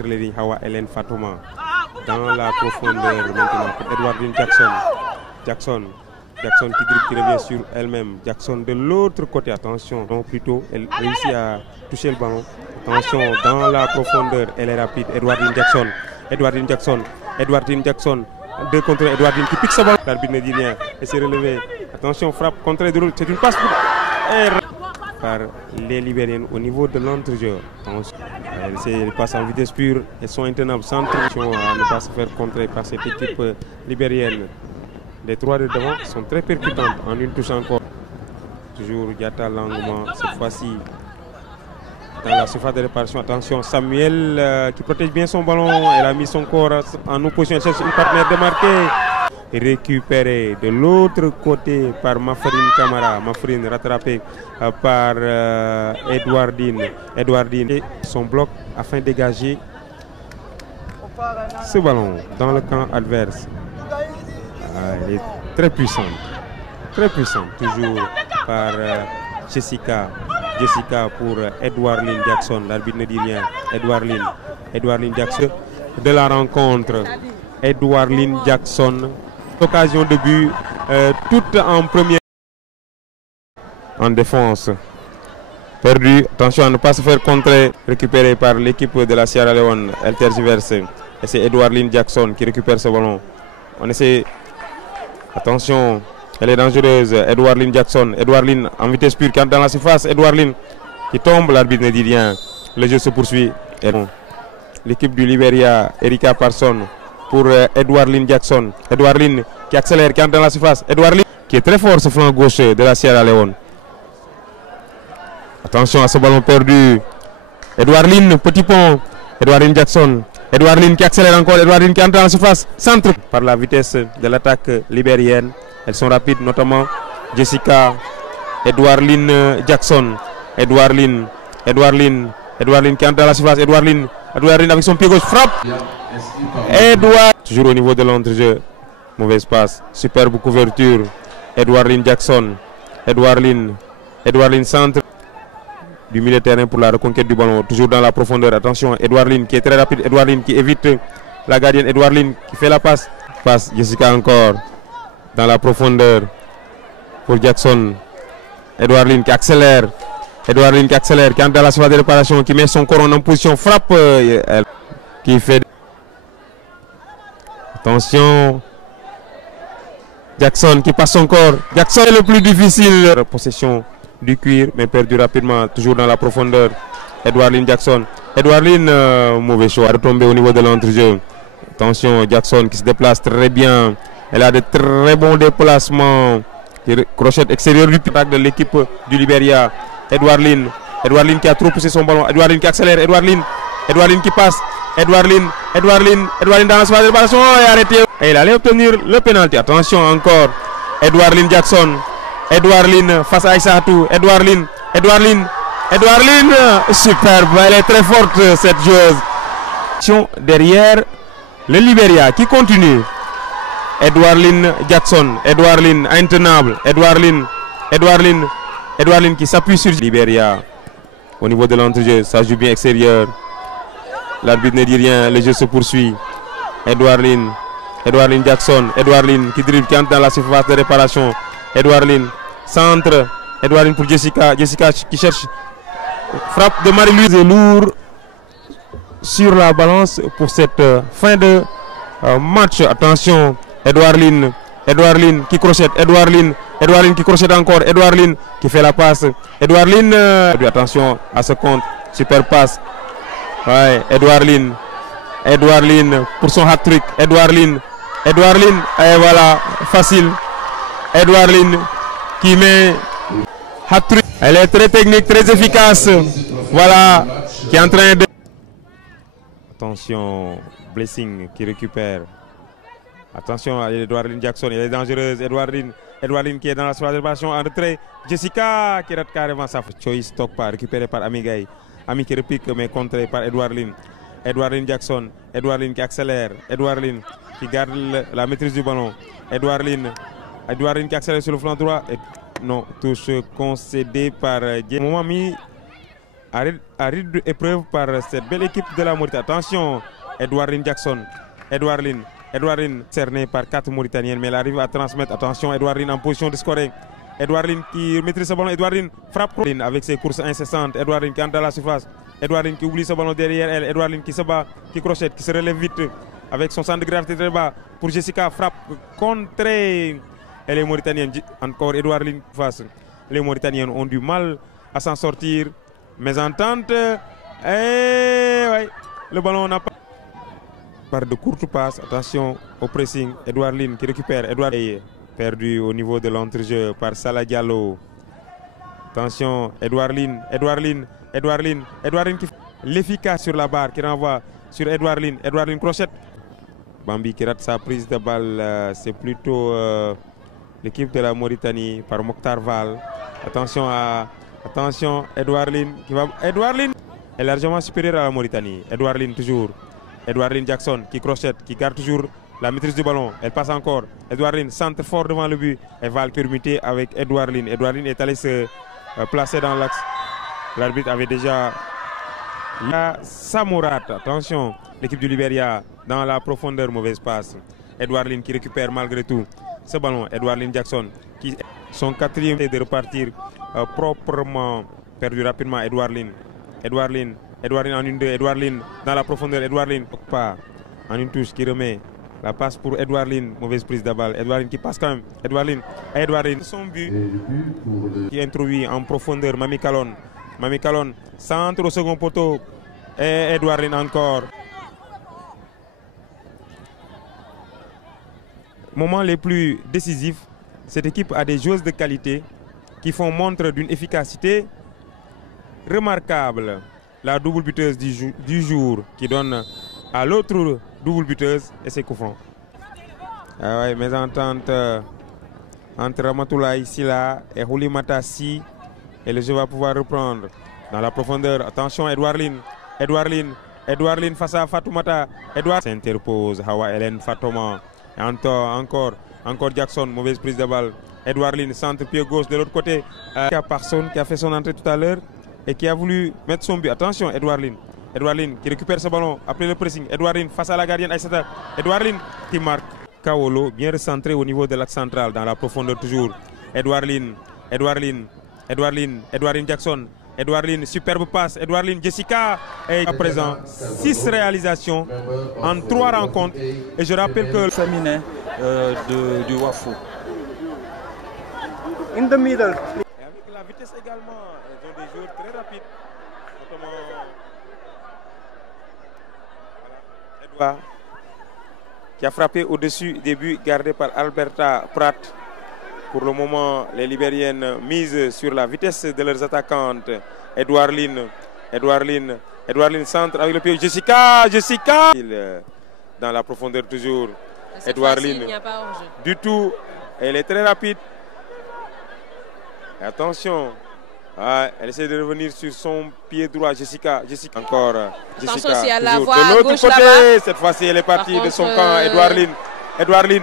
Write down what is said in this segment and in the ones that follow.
entre les lignes, Hawa Hélène Fatouma. Dans la profondeur maintenant, Edwardine Jackson. Jackson qui dribble, qui revient sur elle-même. Jackson de l'autre côté, attention. Donc plutôt, elle réussit à toucher le ballon. Attention, dans la profondeur, elle est rapide. Edwardine Jackson. 2 contre Edwardine qui pique ce ballon. L'arbitre ne dit rien. Elle s'est relevée. Attention, frappe contre de l'autre. C'est une passe par les Libériennes au niveau de l'entrejeu. Elles passent en vitesse pure. Elles sont intenables sans attention à ne pas se faire contrer par cette équipe libérienne. Les 3 de devant sont très percutantes en une touche encore. Toujours Diata Langouman, cette fois-ci dans la surface de réparation. Attention, Samuel qui protège bien son ballon. Elle a mis son corps en opposition. Elle cherche une partenaire de marquer. Récupéré de l'autre côté par Mafrine Camara. Mafrine rattrapé par Edwardine. Et son bloc afin de dégager ce ballon dans le camp adverse. Elle est très puissante, toujours par Jessica pour Edwardine Jackson. L'arbitre ne dit rien. Edwardine Jackson de la rencontre. Edwardine Jackson, occasion de but, toute en première. En défense, perdu. Attention à ne pas se faire contrer. Récupéré par l'équipe de la Sierra Leone. Elle tergiverse. Et c'est Edwardine Jackson qui récupère ce ballon. On essaie. Attention, elle est dangereuse. Edwardine Jackson. Edwardine en vitesse pure qui entre dans la surface. Edwardine qui tombe. L'arbitre ne dit rien. Le jeu se poursuit. L'équipe du Libéria, Erika Parson pour Edwardine Jackson. Edwardine qui accélère, qui entre dans la surface. Edwardine qui est très fort ce flanc gauche de la Sierra Leone. Attention à ce ballon perdu. Edwardine, petit pont. Edwardine Jackson. Edwardine qui accélère encore. Edwardine qui entre dans la surface. Centre par la vitesse de l'attaque libérienne. Elles sont rapides, notamment Jessica. Edwardine Jackson. Edwardine qui entre dans la surface. Edwardine avec son pied gauche frappe. Toujours au niveau de l'entrejeu. Mauvaise passe. Superbe couverture. Edwardine Jackson. Edwardine centre du milieu de terrain pour la reconquête du ballon. Toujours dans la profondeur. Attention, Edwardine qui est très rapide. Edwardine qui évite la gardienne. Edwardine qui fait la passe. Passe Jessica encore. Dans la profondeur pour Jackson. Edwardine qui accélère. Qui entre dans la surface de réparation. Qui met son corps en position. Frappe. Qui fait. Attention. Jackson qui passe son corps. Jackson est le plus difficile. Possession du cuir, mais perdu rapidement. Toujours dans la profondeur. Edwardine Jackson. Mauvais choix. Retombé au niveau de l'entrejeu. Attention, Jackson qui se déplace très bien. Elle a de très bons déplacements. Crochette extérieure du pied de l'équipe du Libéria. Edwardine qui a trop poussé son ballon. Edwardine qui accélère. Edwardine qui passe. Edwardine dans la surface de réparation et arrêté. Et il allait obtenir le pénalty. Attention encore. Edwardine Jackson. Edwardine face à Aïssatou. Edwardine. Superbe. Elle est très forte cette joueuse. Derrière le Libéria qui continue. Edwardine Jackson. Edwardine intenable. Edwardine qui s'appuie sur Libéria. Au niveau de l'entrejeu, ça joue bien extérieur. L'arbitre ne dit rien, le jeu se poursuit. Edwardine Jackson. Edwardine qui dribble, qui entre dans la surface de réparation. Edwardine, centre. Edwardine pour Jessica. Jessica qui cherche. Frappe de Marie-Louise. Lourd sur la balance pour cette fin de match. Attention, Edwardine qui crochette. Edwardine qui crochette encore. Edwardine qui fait la passe. Edwardine. Attention à ce compte. Super passe. Ouais, Edwardine pour son hat-trick. Edwardine, et voilà, facile. Edwardine qui met hat-trick. Elle est très technique, très efficace. Voilà, qui est en train de. Attention, Blessing qui récupère. Attention à Edwardine Jackson, elle est dangereuse. Edwardine qui est dans la surface de réparation en retrait. Jessica qui rate carrément sa choice, stock pas, récupéré par Ami Gaye. Ami qui repique mais contré par Edwardine. Edwardine Jackson. Edwardine qui accélère. Edwardine qui garde la maîtrise du ballon. Edwardine qui accélère sur le flanc droit. Et non, touche concédée par Moment mis à rude épreuve par cette belle équipe de la Mauritanie. Attention, Edouard Lynn Jackson. Edouard Lynn cerné par 4 Mauritaniennes, mais elle arrive à transmettre. Attention, Edouard Lynn en position de scorer. Edouard Lynn qui maîtrise ce ballon. Edouard Lynn frappe avec ses courses incessantes. Edouard Lynn qui entre dans la surface. Edouard Lynn qui oublie ce ballon derrière elle. Edouard Lynn qui se bat, qui crochette, qui se relève vite avec son centre de gravité très bas. Pour Jessica, frappe contrée. Et les Mauritaniennes, encore Edouard Lynn face. Les Mauritaniennes ont du mal à s'en sortir. Mésentente. Et ouais, le ballon n'a pas. Par de courtes passes, attention au pressing. Edouard Lynn qui récupère. Edouard est perdu au niveau de l'entrejeu par Salah Diallo. Attention, Edouard Lynn qui l'efficace sur la barre, qui renvoie sur Edouard Lynn crochette. Bambi qui rate sa prise de balle, c'est plutôt l'équipe de la Mauritanie par Mokhtar Val. Attention, Edouard Lynn qui va. Edouard Lynn est largement supérieur à la Mauritanie. Edouard Lynn toujours. Edouard Lynn Jackson qui crochette, qui garde toujours la maîtrise du ballon. Elle passe encore. Edouard Lynn centre fort devant le but. Elle va le permuter avec Edouard Lynn. Edouard Lynn est allé se placer dans l'axe. L'arbitre avait déjà. La Samourat. Attention, l'équipe du Libéria dans la profondeur, mauvaise passe. Edouard Lynn qui récupère malgré tout ce ballon. Edouard Lynn Jackson qui son quatrième de repartir proprement, perdu rapidement. Edouard Lynn en une deux. Edouard Lynn dans la profondeur. Edouard Lynn pas en une touche qui remet la passe pour Edouard Lynn. Mauvaise prise de balle. Edouard Lynn qui passe quand même. Edouard Lynn son but qui introduit en profondeur Mami Kalon centre au second poteau. Et Edouard Lynn encore. Moment les plus décisifs. Cette équipe a des joueuses de qualité qui font montre d'une efficacité remarquable. La double buteuse du jour qui donne à l'autre double buteuse et ses coups francs. Ah ouais, mésentente entre Ramatoulaye Silla et Houlimata Si. Et le jeu va pouvoir reprendre dans la profondeur. Attention, Edouard Lynn face à Fatoumata. Edouard s'interpose. Hawa Hélène Fatouma. Et encore Jackson, mauvaise prise de balle. Edouard Lynn, centre pied gauche de l'autre côté. Il y a personne qui a fait son entrée tout à l'heure et qui a voulu mettre son but. Attention, Edouard Lynn qui récupère ce ballon après le pressing. Edouard Lynn face à la gardienne Aïssata. Edouard Lynn qui marque. Kaolo bien recentré au niveau de l'axe central dans la profondeur toujours. Edouard Lynn Jackson. Edouard Lynn, superbe passe. Edouard Lynn, Jessica. Et à présent, 6 réalisations en 3 rencontres. Et je rappelle que le féminin du Wafou. In the middle. Et avec la vitesse également, ils ont des joueurs très rapides. Notamment Edouard qui a frappé au-dessus des buts gardés par Alberta Pratt. Pour le moment, les Libériennes misent sur la vitesse de leurs attaquantes. Edouard Lynn centre avec le pied. Jessica dans la profondeur toujours. Edouard Lynn du tout. Elle est très rapide. Et attention, elle essaie de revenir sur son pied droit. Jessica encore. Attention aussi à la toujours. voie De l'autre gauche côté, là-bas. cette fois-ci, elle est partie de son camp. Edouard Lynn.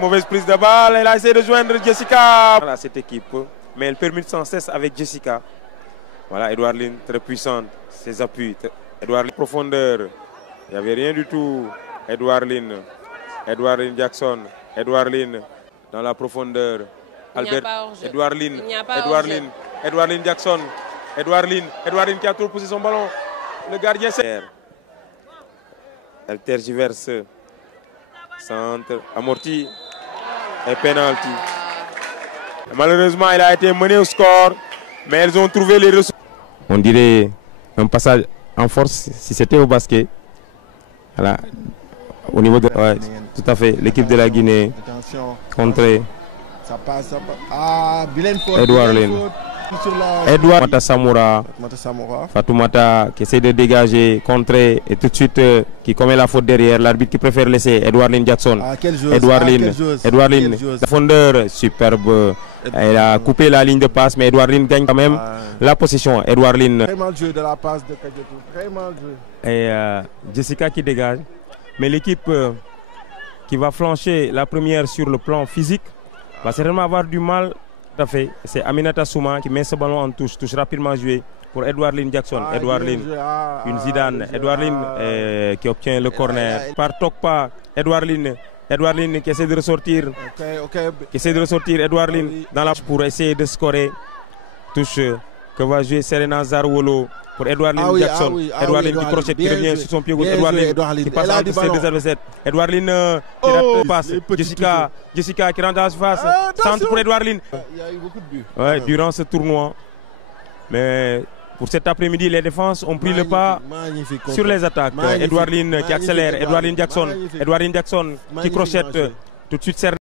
Mauvaise prise de balle. Elle a essayé de joindre Jessica. Voilà cette équipe. Mais elle permute sans cesse avec Jessica. Voilà, Edouard Lynn, très puissante. Ses appuis. Edouard Lynn, profondeur. Il n'y avait rien du tout. Edouard Lynn Jackson. Edouard Lynn dans la profondeur. Edouard Lynn Jackson. Edouard Lynn qui a trop poussé son ballon. Le gardien c'est. Elle tergiverse. Centre amorti et penalty. Malheureusement, elle a été menée au score, mais elles ont trouvé les ressources. On dirait un passage en force si c'était au basket. Voilà. Au niveau de. Ouais, tout à fait. L'équipe de la Guinée. Contrée. Ça passe. Ah, Edouard Lynn. Edouard Mata Fatoumata qui essaie de dégager, contrer et tout de suite qui commet la faute derrière. L'arbitre qui préfère laisser Edouard Lynn Jackson. Edouard Lynn, la fondeur superbe. Elle a coupé la ligne de passe, mais Edouard Lynn gagne quand même la possession. Edouard Lynn. Très mal joué de la passe de Kadjetou. Très mal joué. Et Jessica qui dégage. Mais l'équipe qui va flancher la première sur le plan physique va certainement avoir du mal Tout à fait. C'est Aminata Souma qui met ce ballon en touche. Touche rapidement jouée pour Edouard Lynn Jackson. Edouard Lynn, une Zidane. Edouard Lynn qui obtient le corner. Par Tokpa, Edouard Lynn. Edouard Lynn qui essaie de ressortir. Qui essaie de ressortir Edouard Lynn dans la pour essayer de scorer. Touche que va jouer Serena Zarwolo pour Edouard Lynn Jackson. Edouard Lynn qui crochette, qui revient sur son pied gauche. Edouard Lynn qui passe entre ses deux adversaires. Edouard Lynn qui rate passe. Jessica qui rentre dans la surface. Centre pour Edouard Lynn. Il y a eu beaucoup de buts. Ouais, durant ce tournoi. Mais pour cet après-midi, les défenses ont pris le pas sur les attaques. Edouard Lynn qui accélère. Edouard Lynn Jackson. Edouard Lynn Jackson qui crochette tout de suite.